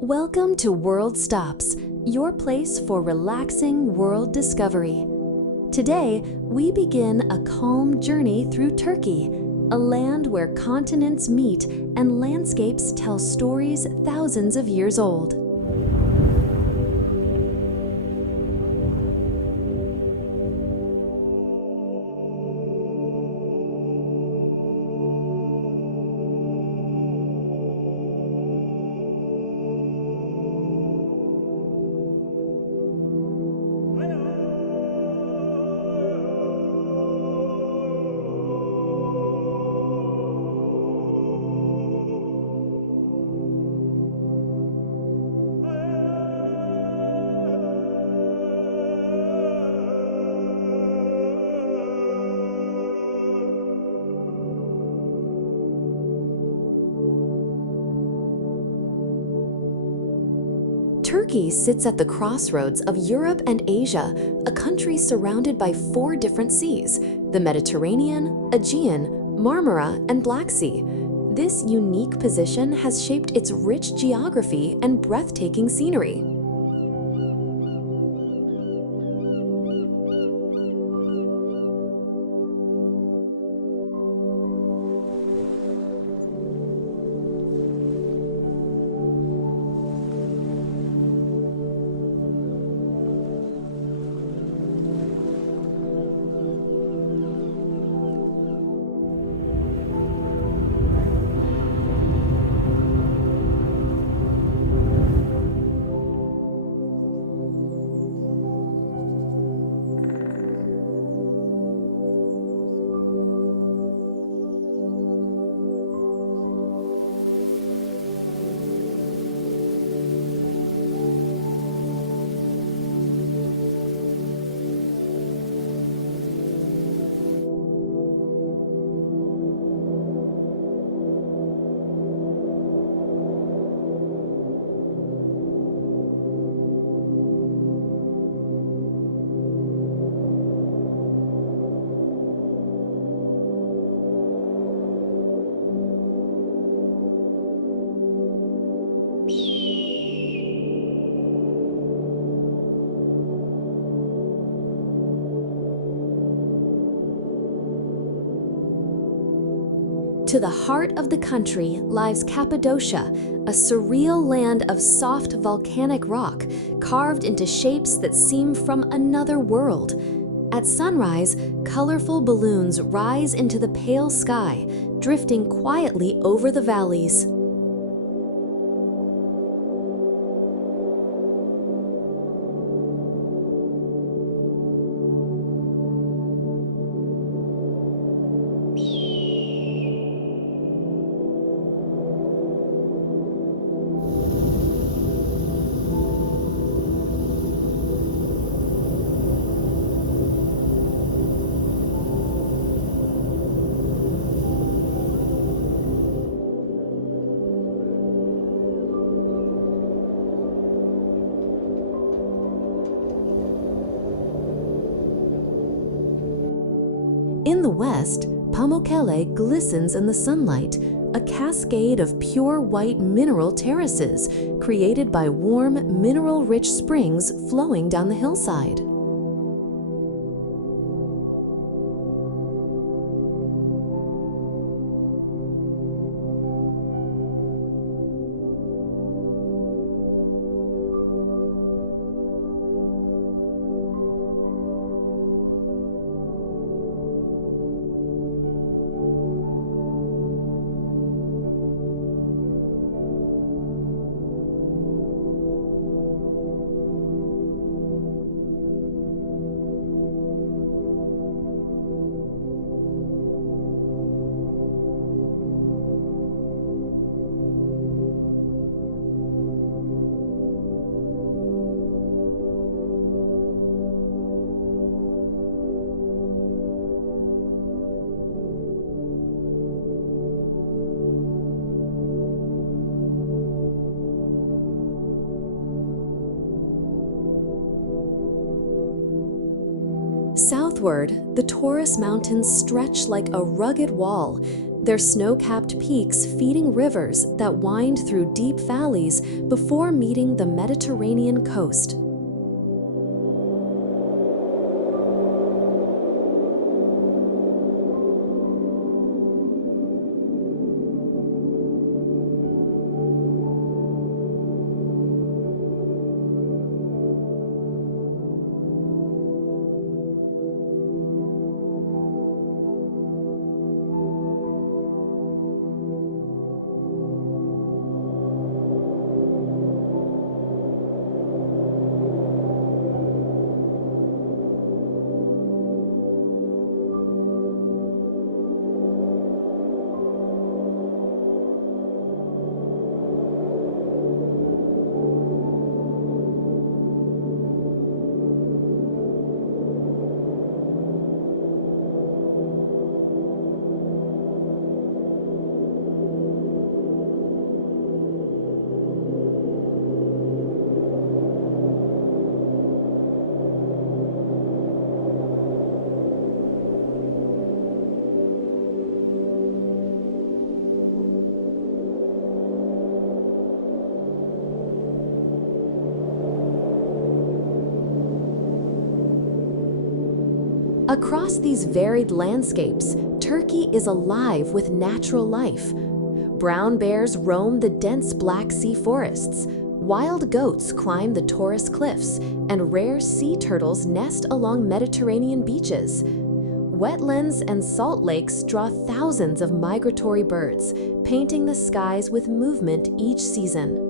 Welcome to World Stops, your place for relaxing world discovery. Today, we begin a calm journey through Turkey, a land where continents meet and landscapes tell stories thousands of years old. Turkey sits at the crossroads of Europe and Asia, a country surrounded by 4 different seas: the Mediterranean, Aegean, Marmara, and Black Sea. This unique position has shaped its rich geography and breathtaking scenery. To the heart of the country lies Cappadocia, a surreal land of soft volcanic rock carved into shapes that seem from another world. At sunrise, colorful balloons rise into the pale sky, drifting quietly over the valleys. In the west, Pamukkale glistens in the sunlight, a cascade of pure white mineral terraces created by warm, mineral-rich springs flowing down the hillside. Southward, the Taurus Mountains stretch like a rugged wall, their snow-capped peaks feeding rivers that wind through deep valleys before meeting the Mediterranean coast. Across these varied landscapes, Turkey is alive with natural life. Brown bears roam the dense Black Sea forests, wild goats climb the Taurus cliffs, and rare sea turtles nest along Mediterranean beaches. Wetlands and salt lakes draw thousands of migratory birds, painting the skies with movement each season.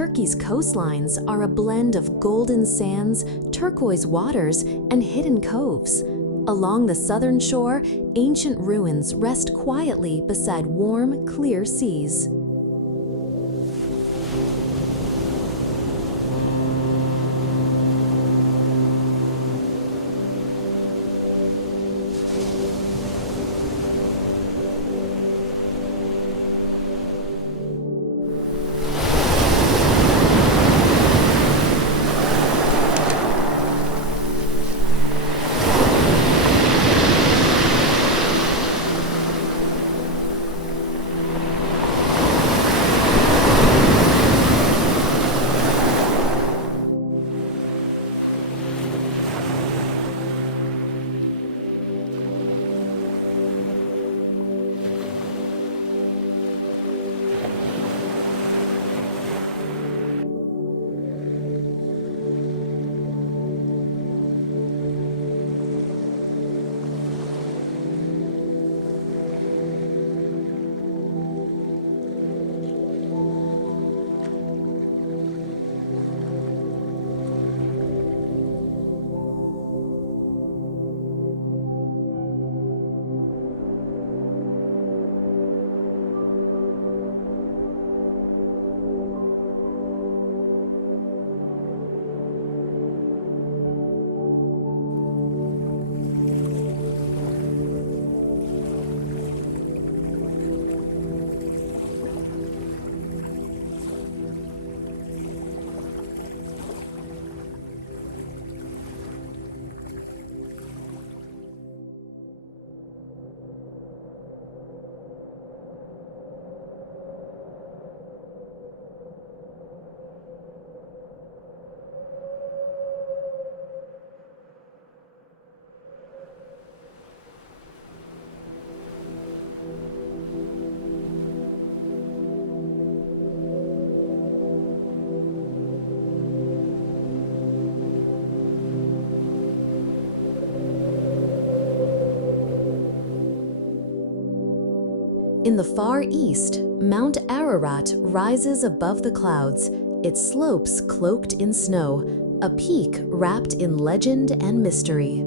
Turkey's coastlines are a blend of golden sands, turquoise waters, and hidden coves. Along the southern shore, ancient ruins rest quietly beside warm, clear seas. In the far east, Mount Ararat rises above the clouds, its slopes cloaked in snow, a peak wrapped in legend and mystery.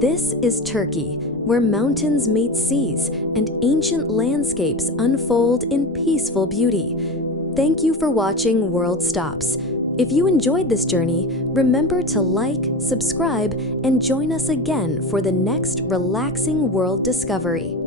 This is Turkey, where mountains meet seas and ancient landscapes unfold in peaceful beauty. Thank you for watching World Stops. If you enjoyed this journey, remember to like, subscribe, and join us again for the next relaxing world discovery.